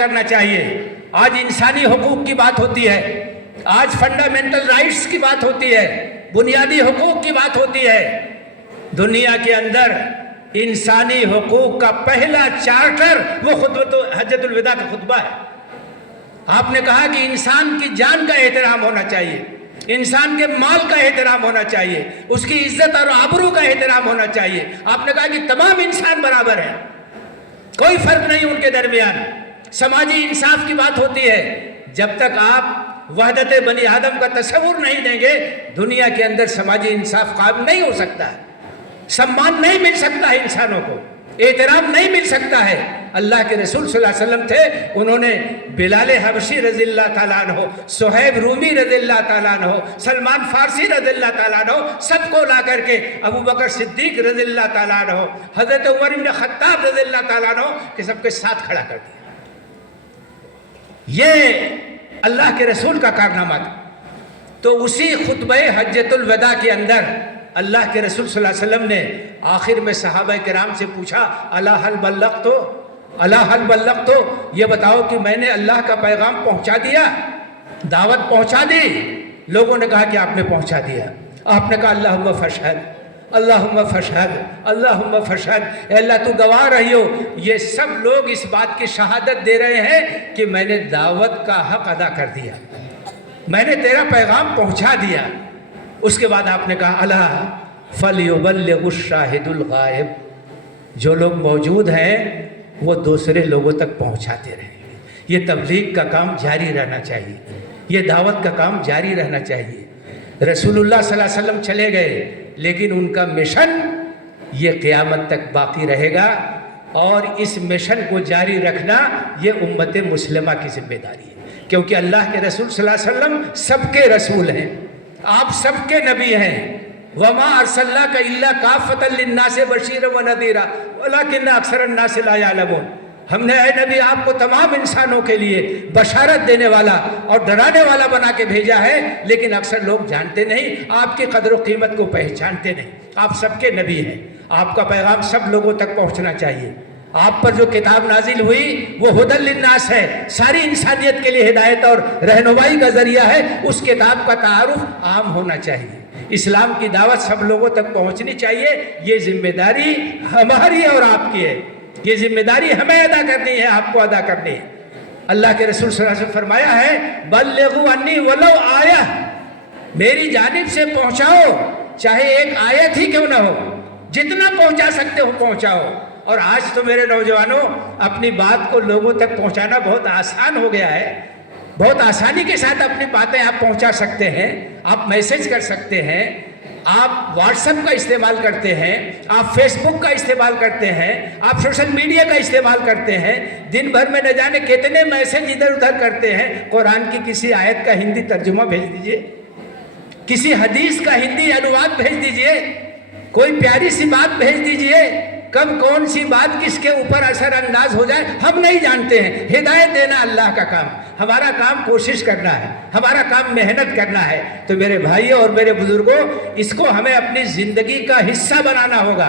کرنا چاہیے. آج انسانی حقوق کی بات ہوتی ہے, آج فنڈامنٹل رائٹس کی بات ہوتی ہے, بنیادی حقوق کی بات ہوتی ہے. دنیا کے اندر انسانی حقوق کا پہلا چارٹر وہ حجۃ الوداع کا خطبہ ہے. آپ نے کہا کہ انسان کی جان کا احترام ہونا چاہیے, انسان کے مال کا احترام ہونا چاہیے, اس کی عزت اور آبرو کا احترام ہونا چاہیے. آپ نے کہا کہ تمام انسان برابر ہیں, کوئی فرق نہیں ان کے درمیان. سماجی انصاف کی بات ہوتی ہے. جب تک آپ وحدت بنی آدم کا تصور نہیں دیں گے, دنیا کے اندر سماجی انصاف قائم نہیں ہو سکتا ہے, سمان نہیں مل سکتا ہے, انسانوں کو احترام نہیں مل سکتا ہے. اللہ کے رسول صلی اللہ علیہ وسلم تھے, انہوں نے بلال حبشی رضی اللہ تعالیٰ عنہ, صہیب رومی رضی اللہ تعالیٰ عنہ, سلمان فارسی رضی اللہ تعالیٰ عنہ, سب کو لا کر کے ابو بکر صدیق رضی اللہ تعالیٰ عنہ, حضرت عمر بن خطاب رضی اللہ تعالیٰ عنہ کہ سب کے ساتھ کھڑا کر دیا. یہ اللہ کے رسول کا کارنامہ تھا. تو اسی خطبہ حجۃ الوداع کے اندر اللہ کے رسول صلی اللہ علیہ وسلم نے آخر میں صحابہ کرام سے پوچھا, الا هل بلغت, الا هل بلغت, یہ بتاؤ کہ میں نے اللہ کا پیغام پہنچا دیا, دعوت پہنچا دی؟ لوگوں نے کہا کہ آپ نے پہنچا دیا. آپ نے کہا اللہم فاشہد, اللہم فاشہد, اللہم فاشہد, اے اللہ تو گواہ رہی ہو. یہ سب لوگ اس بات کی شہادت دے رہے ہیں کہ میں نے دعوت کا حق ادا کر دیا, میں نے تیرا پیغام پہنچا دیا. اس کے بعد آپ نے کہا الا فلیبلغ الشاہد الغائب, جو لوگ موجود ہیں وہ دوسرے لوگوں تک پہنچاتے رہیں. یہ تبلیغ کا کام جاری رہنا چاہیے, یہ دعوت کا کام جاری رہنا چاہیے. رسول اللہ صلی اللہ علیہ وسلم چلے گئے, لیکن ان کا مشن یہ قیامت تک باقی رہے گا, اور اس مشن کو جاری رکھنا یہ امت مسلمہ کی ذمہ داری ہے. کیونکہ اللہ کے رسول صلی اللہ علیہ وسلم سب کے رسول ہیں, آپ سب کے نبی ہیں. وما ارسلناک الا کافۃ للناس بشیرا ونذیرا ولکن اکثر الناس لا یعلمون. ہم نے اے نبی آپ کو تمام انسانوں کے لیے بشارت دینے والا اور ڈرانے والا بنا کے بھیجا ہے, لیکن اکثر لوگ جانتے نہیں, آپ کی قدر و قیمت کو پہچانتے نہیں. آپ سب کے نبی ہیں, آپ کا پیغام سب لوگوں تک پہنچنا چاہیے. آپ پر جو کتاب نازل ہوئی وہ ہدی للناس ہے, ساری انسانیت کے لیے ہدایت اور رہنمائی کا ذریعہ ہے. اس کتاب کا تعارف عام ہونا چاہیے, اسلام کی دعوت سب لوگوں تک پہنچنی چاہیے. یہ ذمہ داری ہماری اور آپ کی ہے, یہ ذمہ داری ہمیں ادا کرنی ہے, آپ کو ادا کرنی ہے. اللہ کے رسول صلی اللہ علیہ وسلم فرمایا ہے بلغوا انی ولو آیہ, میری جانب سے پہنچاؤ چاہے ایک آیت ہی کیوں نہ ہو, جتنا پہنچا سکتے ہو پہنچاؤ. اور آج تو میرے نوجوانوں اپنی بات کو لوگوں تک پہنچانا بہت آسان ہو گیا ہے, بہت آسانی کے ساتھ اپنی باتیں آپ پہنچا سکتے ہیں. آپ میسج کر سکتے ہیں, آپ واٹس ایپ کا استعمال کرتے ہیں, آپ فیس بک کا استعمال کرتے ہیں, آپ سوشل میڈیا کا استعمال کرتے ہیں. دن بھر میں نہ جانے کتنے میسج ادھر ادھر کرتے ہیں. قرآن کی کسی آیت کا ہندی ترجمہ بھیج دیجئے, کسی حدیث کا ہندی انواد بھیج دیجئے, کوئی پیاری سی بات بھیج دیجئے. کب کون سی بات کس کے اوپر اثر انداز ہو جائے ہم نہیں جانتے ہیں. ہدایت دینا اللہ کا کام, ہمارا کام کوشش کرنا ہے, ہمارا کام محنت کرنا ہے. تو میرے بھائیوں اور میرے بزرگوں, اس کو ہمیں اپنی زندگی کا حصہ بنانا ہوگا,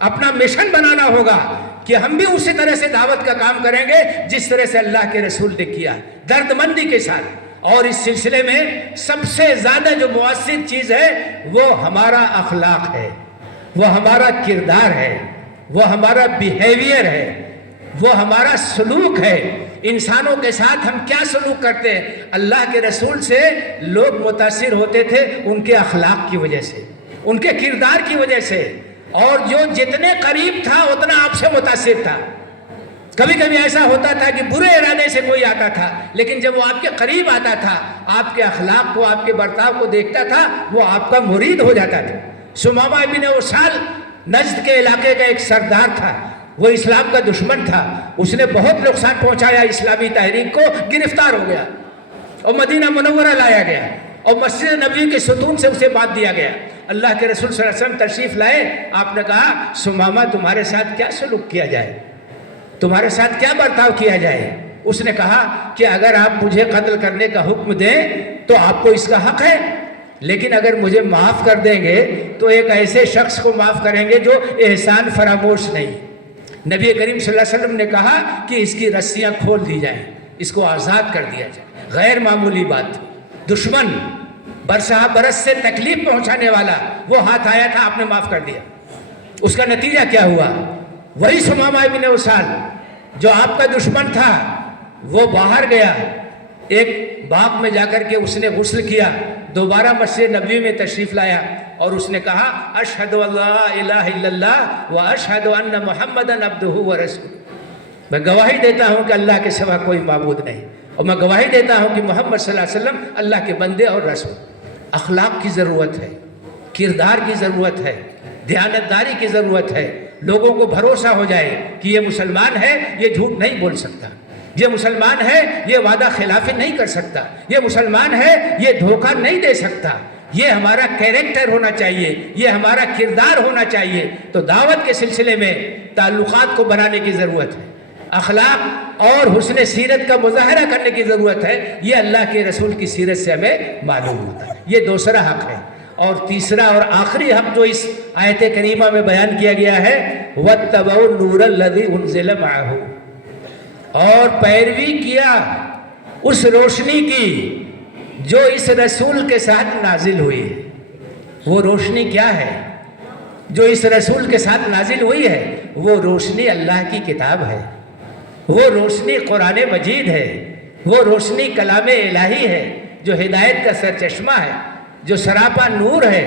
اپنا مشن بنانا ہوگا کہ ہم بھی اسی طرح سے دعوت کا کام کریں گے جس طرح سے اللہ کے رسول نے کیا, درد مندی کے ساتھ. اور اس سلسلے میں سب سے زیادہ جو مؤثر چیز ہے وہ ہمارا اخلاق ہے, وہ ہمارا کردار ہے, وہ ہمارا بیہیویئر ہے, وہ ہمارا سلوک ہے. انسانوں کے ساتھ ہم کیا سلوک کرتے ہیں. اللہ کے رسول سے لوگ متاثر ہوتے تھے ان کے اخلاق کی وجہ سے, ان کے کردار کی وجہ سے, اور جو جتنے قریب تھا اتنا آپ سے متاثر تھا. کبھی کبھی ایسا ہوتا تھا کہ برے ارادے سے کوئی آتا تھا, لیکن جب وہ آپ کے قریب آتا تھا, آپ کے اخلاق کو, آپ کے برتاؤ کو دیکھتا تھا, وہ آپ کا مرید ہو جاتا تھا. ثمامہ بن اسال نجد کے علاقے کا ایک سردار تھا, وہ اسلام کا دشمن تھا. اس نے بہت نقصان پہنچایا اسلامی تحریک کو, گرفتار ہو گیا اور مدینہ منورہ لایا گیا اور مسجد نبوی کے ستون سے اسے باندھ دیا گیا. اللہ کے رسول صلی اللہ علیہ وسلم تشریف لائے, آپ نے کہا ثمامہ تمہارے ساتھ کیا سلوک کیا جائے, تمہارے ساتھ کیا برتاؤ کیا جائے. اس نے کہا کہ اگر آپ مجھے قتل کرنے کا حکم دیں تو آپ کو اس کا حق ہے, لیکن اگر مجھے معاف کر دیں گے تو ایک ایسے شخص کو معاف کریں گے جو احسان فراموش نہیں, نبی کریم صلی اللہ علیہ وسلم نے کہا کہ اس کی رسیاں کھول دی جائیں، اس کو آزاد کر دیا جائے۔ غیر معمولی بات تھی۔ دشمن برسہ برس سے تکلیف پہنچانے والا وہ ہاتھ آیا تھا، آپ نے معاف کر دیا۔ اس کا نتیجہ کیا ہوا؟ وہی ثمامہ ابن اسال جو آپ کا دشمن تھا، وہ باہر گیا، ایک باغ میں جا کر کے اس نے غسل کیا، دوبارہ مسجد نبوی میں تشریف لایا اور اس نے کہا اشہد ان لا الہ الا اللہ و اشہد ان محمدا عبدہ و رسولہ، میں گواہی دیتا ہوں کہ اللہ کے سوا کوئی معبود نہیں، اور میں گواہی دیتا ہوں کہ محمد صلی اللہ علیہ وسلم اللہ کے بندے اور رسول۔ اخلاق کی ضرورت ہے، کردار کی ضرورت ہے، دیانتداری کی ضرورت ہے، لوگوں کو بھروسہ ہو جائے کہ یہ مسلمان ہے، یہ جھوٹ نہیں بول سکتا، یہ مسلمان ہے، یہ وعدہ خلافی نہیں کر سکتا، یہ مسلمان ہے، یہ دھوکہ نہیں دے سکتا۔ یہ ہمارا کیریکٹر ہونا چاہیے، یہ ہمارا کردار ہونا چاہیے۔ تو دعوت کے سلسلے میں تعلقات کو بنانے کی ضرورت ہے، اخلاق اور حسن سیرت کا مظاہرہ کرنے کی ضرورت ہے۔ یہ اللہ کے رسول کی سیرت سے ہمیں معلوم ہوتا ہے۔ یہ دوسرا حق ہے۔ اور تیسرا اور آخری حق جو اس آیت کریمہ میں بیان کیا گیا ہے، وَاتَّبَعُوا النُّورَ الَّذِي أُنزِلَ مَعَهُ، اور پیروی کیا اس روشنی کی جو اس رسول کے ساتھ نازل ہوئی ہے۔ وہ روشنی کیا ہے جو اس رسول کے ساتھ نازل ہوئی ہے؟ وہ روشنی اللہ کی کتاب ہے، وہ روشنی قرآن مجید ہے، وہ روشنی کلام الہی ہے جو ہدایت کا سرچشمہ ہے، جو سراپا نور ہے،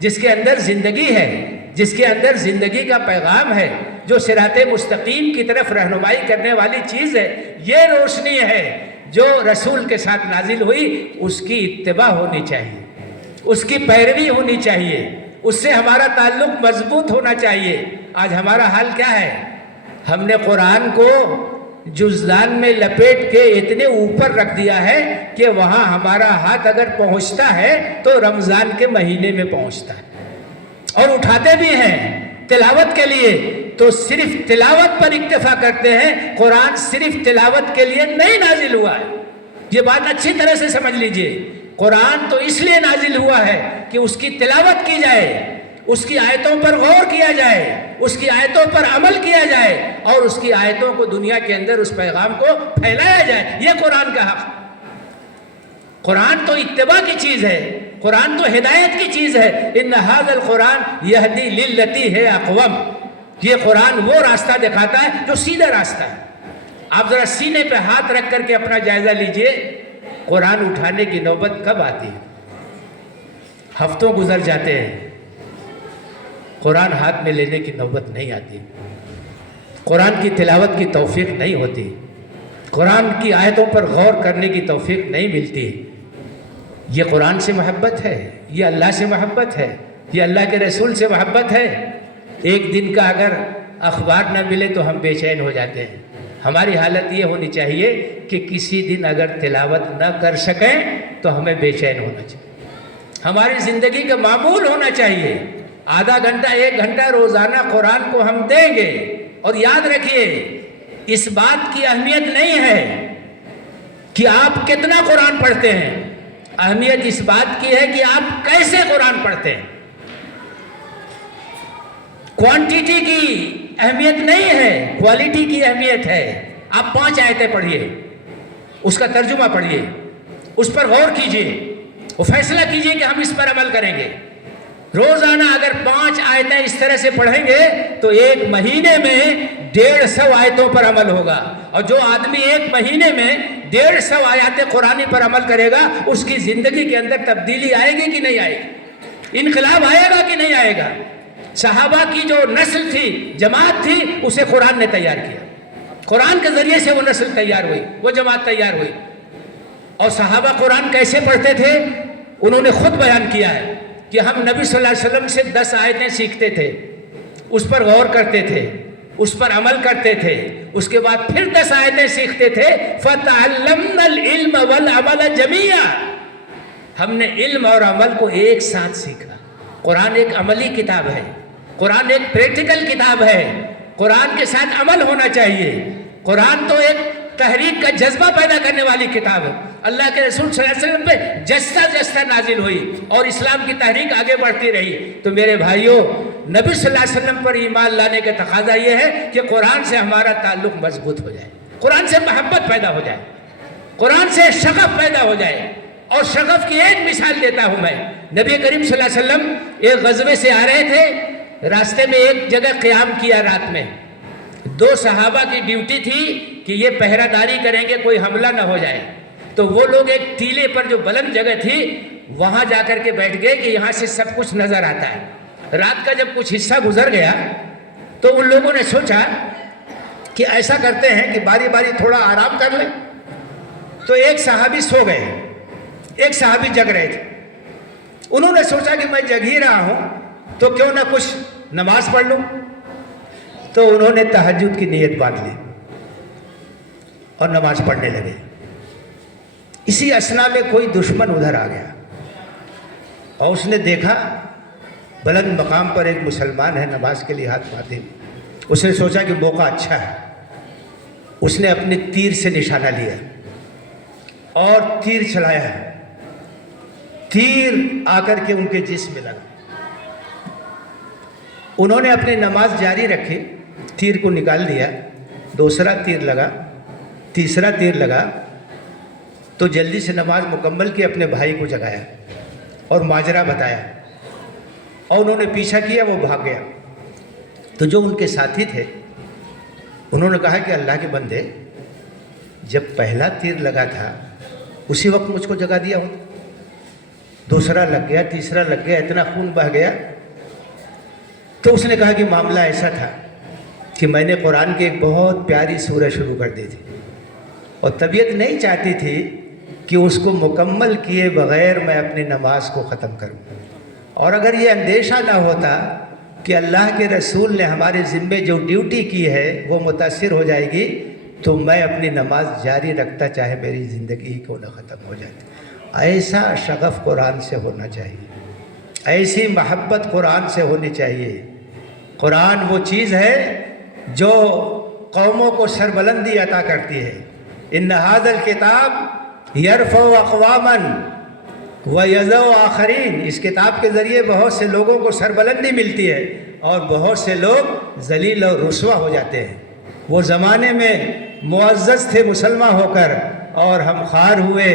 جس کے اندر زندگی ہے، جس کے اندر زندگی کا پیغام ہے، جو صراط مستقیم کی طرف رہنمائی کرنے والی چیز ہے۔ یہ روشنی ہے جو رسول کے ساتھ نازل ہوئی، اس کی اتباع ہونی چاہیے، اس کی پیروی ہونی چاہیے، اس سے ہمارا تعلق مضبوط ہونا چاہیے۔ آج ہمارا حال کیا ہے؟ ہم نے قرآن کو جزدان میں لپیٹ کے اتنے اوپر رکھ دیا ہے کہ وہاں ہمارا ہاتھ اگر پہنچتا ہے تو رمضان کے مہینے میں پہنچتا ہے، اور اٹھاتے بھی ہیں تلاوت کے لیے، تو صرف تلاوت پر اکتفا کرتے ہیں۔ قرآن صرف تلاوت کے لیے نہیں نازل ہوا ہے، یہ بات اچھی طرح سے سمجھ لیجئے۔ قرآن تو اس لیے نازل ہوا ہے کہ اس کی تلاوت کی جائے، اس کی آیتوں پر غور کیا جائے، اس کی آیتوں پر عمل کیا جائے، اور اس کی آیتوں کو دنیا کے اندر اس پیغام کو پھیلایا جائے۔ یہ قرآن کا حق۔ قرآن تو اتباع کی چیز ہے، قرآن تو ہدایت کی چیز ہے۔ ان ھذا القرآن یہدی للتی ہے اقوم، یہ قرآن وہ راستہ دکھاتا ہے جو سیدھا راستہ ہے۔ آپ ذرا سینے پہ ہاتھ رکھ کر کے اپنا جائزہ لیجئے، قرآن اٹھانے کی نوبت کب آتی ہے؟ ہفتوں گزر جاتے ہیں، قرآن ہاتھ میں لینے کی نوبت نہیں آتی، قرآن کی تلاوت کی توفیق نہیں ہوتی، قرآن کی آیتوں پر غور کرنے کی توفیق نہیں ملتی۔ یہ قرآن سے محبت ہے، یہ اللہ سے محبت ہے، یہ اللہ کے رسول سے محبت ہے۔ ایک دن کا اگر اخبار نہ ملے تو ہم بے چین ہو جاتے ہیں۔ ہماری حالت یہ ہونی چاہیے کہ کسی دن اگر تلاوت نہ کر سکیں تو ہمیں بے چین ہونا چاہیے۔ ہماری زندگی کا معمول ہونا چاہیے آدھا گھنٹہ 1 گھنٹہ روزانہ قرآن کو ہم دیں گے۔ اور یاد رکھیے، اس بات کی اہمیت نہیں ہے کہ آپ کتنا قرآن پڑھتے ہیں، اہمیت اس بات کی ہے کہ آپ کیسے قرآن پڑھتے ہیں۔ کوانٹیٹی کی اہمیت نہیں ہے، کوالٹی کی اہمیت ہے۔ آپ 5 آیتیں پڑھیے، اس کا ترجمہ پڑھیے، اس پر غور کیجئے، وہ فیصلہ کیجئے کہ ہم اس پر عمل کریں گے۔ روزانہ اگر 5 آیتیں اس طرح سے پڑھیں گے تو 1 مہینے میں 150 آیتوں پر عمل ہوگا۔ اور جو آدمی 1 مہینے میں 150 آیات قرآنی پر عمل کرے گا، اس کی زندگی کے اندر تبدیلی آئے گی کہ نہیں آئے گی؟ انقلاب آئے گا کہ نہیں آئے گا؟ صحابہ کی جو نسل تھی، جماعت تھی، اسے قرآن نے تیار کیا۔ قرآن کے ذریعے سے وہ نسل تیار ہوئی، وہ جماعت تیار ہوئی۔ اور صحابہ قرآن کیسے پڑھتے تھے؟ انہوں نے خود بیان کیا ہے کہ ہم نبی صلی اللہ علیہ وسلم سے 10 آیتیں سیکھتے تھے، اس پر غور کرتے تھے، اس پر عمل کرتے تھے، اس کے بعد پھر 10 آیتیں سیکھتے تھے۔ فَتَعَلَّمْنَا الْعِلْمَ وَالْعَمَلَ جَمِيعًا، ہم نے علم اور عمل کو ایک ساتھ سیکھا۔ قرآن ایک عملی کتاب ہے، قرآن ایک پریکٹیکل کتاب ہے، قرآن کے ساتھ عمل ہونا چاہیے۔ قرآن تو ایک تحریک کا جذبہ پیدا کرنے والی کتاب ہے. اللہ کے رسول صلی اللہ علیہ وسلم پہ جستہ جستہ نازل ہوئی اور اسلام کی تحریک آگے بڑھتی رہی. تو میرے بھائیوں، نبی صلی اللہ علیہ وسلم پر ایمان لانے کا تقاضا یہ ہے کہ قرآن سے ہمارا تعلق مضبوط ہو جائے، قرآن سے محبت پیدا ہو جائے، قرآن سے شغف پیدا ہو جائے. اور شغف کی ایک مثال دیتا ہوں میں. نبی کریم صلی اللہ علیہ وسلم ایک غزوے سے آ رہے تھے، راستے میں ایک جگہ قیام کیا رات میں. 2 صحابہ کی ڈیوٹی تھی کہ یہ پہرہ داری کریں گے، کوئی حملہ نہ ہو جائے. تو وہ لوگ ایک ٹیلے پر جو بلند جگہ تھی وہاں جا کر کے بیٹھ گئے کہ یہاں سے سب کچھ نظر آتا ہے. رات کا جب کچھ حصہ گزر گیا تو ان لوگوں نے سوچا کہ ایسا کرتے ہیں کہ باری باری تھوڑا آرام کر لیں. تو ایک صحابی سو گئے، ایک صحابی جگ رہے تھے. انہوں نے سوچا کہ میں جگ ہی رہا ہوں تو کیوں نہ کچھ نماز پڑھ لوں. تو انہوں نے تہجد کی نیت باندھ لی اور نماز پڑھنے لگے. اسی اثنا میں کوئی دشمن ادھر آ گیا اور اس نے دیکھا بلند مقام پر ایک مسلمان ہے، نماز کے لیے ہاتھ باندھے. اس نے سوچا کہ موقع اچھا ہے. اس نے اپنے تیر سے نشانہ لیا اور تیر چلایا ہے. تیر آ کر کے ان کے جسم میں لگا. انہوں نے اپنی نماز جاری رکھی، تیر کو نکال دیا. دوسرا تیر لگا، تیسرا تیر لگا. تو جلدی سے نماز مکمل کی، اپنے بھائی کو جگایا اور ماجرا بتایا اور انہوں نے پیچھا کیا، وہ بھاگ گیا. تو جو ان کے ساتھی تھے انہوں نے کہا کہ اللہ کے بندے، جب پہلا تیر لگا تھا اسی وقت مجھ کو جگا دیا ہو. دوسرا لگ گیا، تیسرا لگ گیا، اتنا خون بہہ گیا. تو اس نے کہا کہ معاملہ ایسا تھا کہ میں نے قرآن کی ایک بہت پیاری سورہ شروع کر دی تھی اور طبیعت نہیں چاہتی تھی کہ اس کو مکمل کیے بغیر میں اپنی نماز کو ختم کروں. اور اگر یہ اندیشہ نہ ہوتا کہ اللہ کے رسول نے ہمارے ذمے جو ڈیوٹی کی ہے وہ متاثر ہو جائے گی تو میں اپنی نماز جاری رکھتا، چاہے میری زندگی ہی کیوں نہ ختم ہو جاتی. ایسا شغف قرآن سے ہونا چاہیے، ایسی محبت قرآن سے ہونی چاہیے. قرآن وہ چیز ہے جو قوموں کو سربلندی عطا کرتی ہے. ان ھذا الکتاب یرفع اقواما ویضع آخرین. اس کتاب کے ذریعے بہت سے لوگوں کو سربلندی ملتی ہے اور بہت سے لوگ ذلیل اور رسوا ہو جاتے ہیں. وہ زمانے میں معزز تھے مسلمان ہو کر اور ہم خوار ہوئے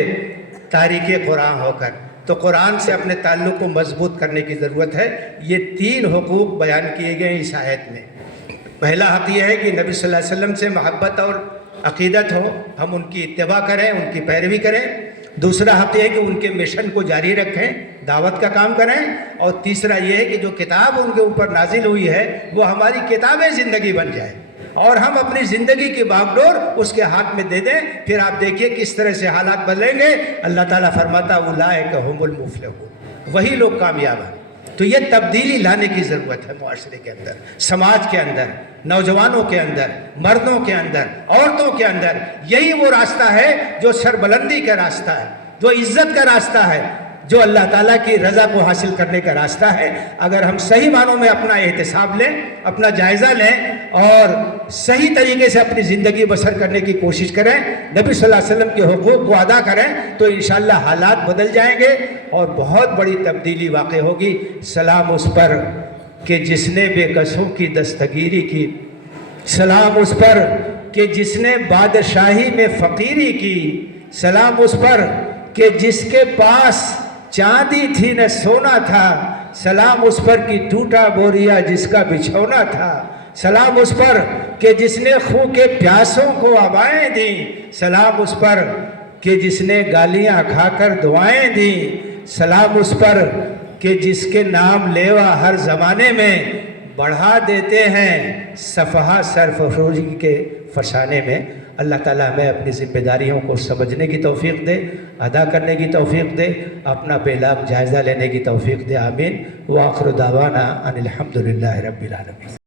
تاریک قرآن ہو کر. تو قرآن سے اپنے تعلق کو مضبوط کرنے کی ضرورت ہے. یہ 3 حقوق بیان کیے گئے اس آیت میں. پہلا حق یہ ہے کہ نبی صلی اللہ علیہ وسلم سے محبت اور عقیدت ہو، ہم ان کی اتباع کریں، ان کی پیروی کریں. دوسرا حق یہ ہے کہ ان کے مشن کو جاری رکھیں، دعوت کا کام کریں. اور تیسرا یہ ہے کہ جو کتاب ان کے اوپر نازل ہوئی ہے وہ ہماری کتاب زندگی بن جائے اور ہم اپنی زندگی کی باغ ڈور اس کے ہاتھ میں دے دیں. پھر آپ دیکھیے کس طرح سے حالات بدلیں گے. اللہ تعالیٰ فرماتا اولئک هم المفلحون، وہی لوگ کامیاب ہیں. تو یہ تبدیلی لانے کی ضرورت ہے معاشرے کے اندر، سماج کے اندر، نوجوانوں کے اندر، مردوں کے اندر، عورتوں کے اندر. یہی وہ راستہ ہے جو سربلندی کا راستہ ہے، جو عزت کا راستہ ہے، جو اللہ تعالیٰ کی رضا کو حاصل کرنے کا راستہ ہے. اگر ہم صحیح معنوں میں اپنا احتساب لیں، اپنا جائزہ لیں اور صحیح طریقے سے اپنی زندگی بسر کرنے کی کوشش کریں، نبی صلی اللہ علیہ وسلم کے حقوق کو ادا کریں، تو انشاءاللہ حالات بدل جائیں گے اور بہت بڑی تبدیلی واقع ہوگی. سلام اس پر کہ جس نے بے کسوں کی دستگیری کی، سلام اس پر کہ جس نے بادشاہی میں فقیری کی، سلام اس پر کہ جس کے پاس چاندی تھی نہ سونا تھا، سلام اس پر کہ ٹوٹا بوریا جس کا بچھونا تھا، سلام اس پر کہ جس نے خوں کے پیاسوں کو آبائیں دیں، سلام اس پر کہ جس نے گالیاں کھا کر دعائیں دیں، سلام اس پر کہ جس کے نام لیوا ہر زمانے میں بڑھا دیتے ہیں صفحہ سرفروشی کے فسانے میں. اللہ تعالیٰ ہمیں اپنی ذمہ داریوں کو سمجھنے کی توفیق دے، ادا کرنے کی توفیق دے، اپنا بے-لاگ جائزہ لینے کی توفیق دے. آمین. وآخر دعوانا ان الحمدللہ رب العالمین.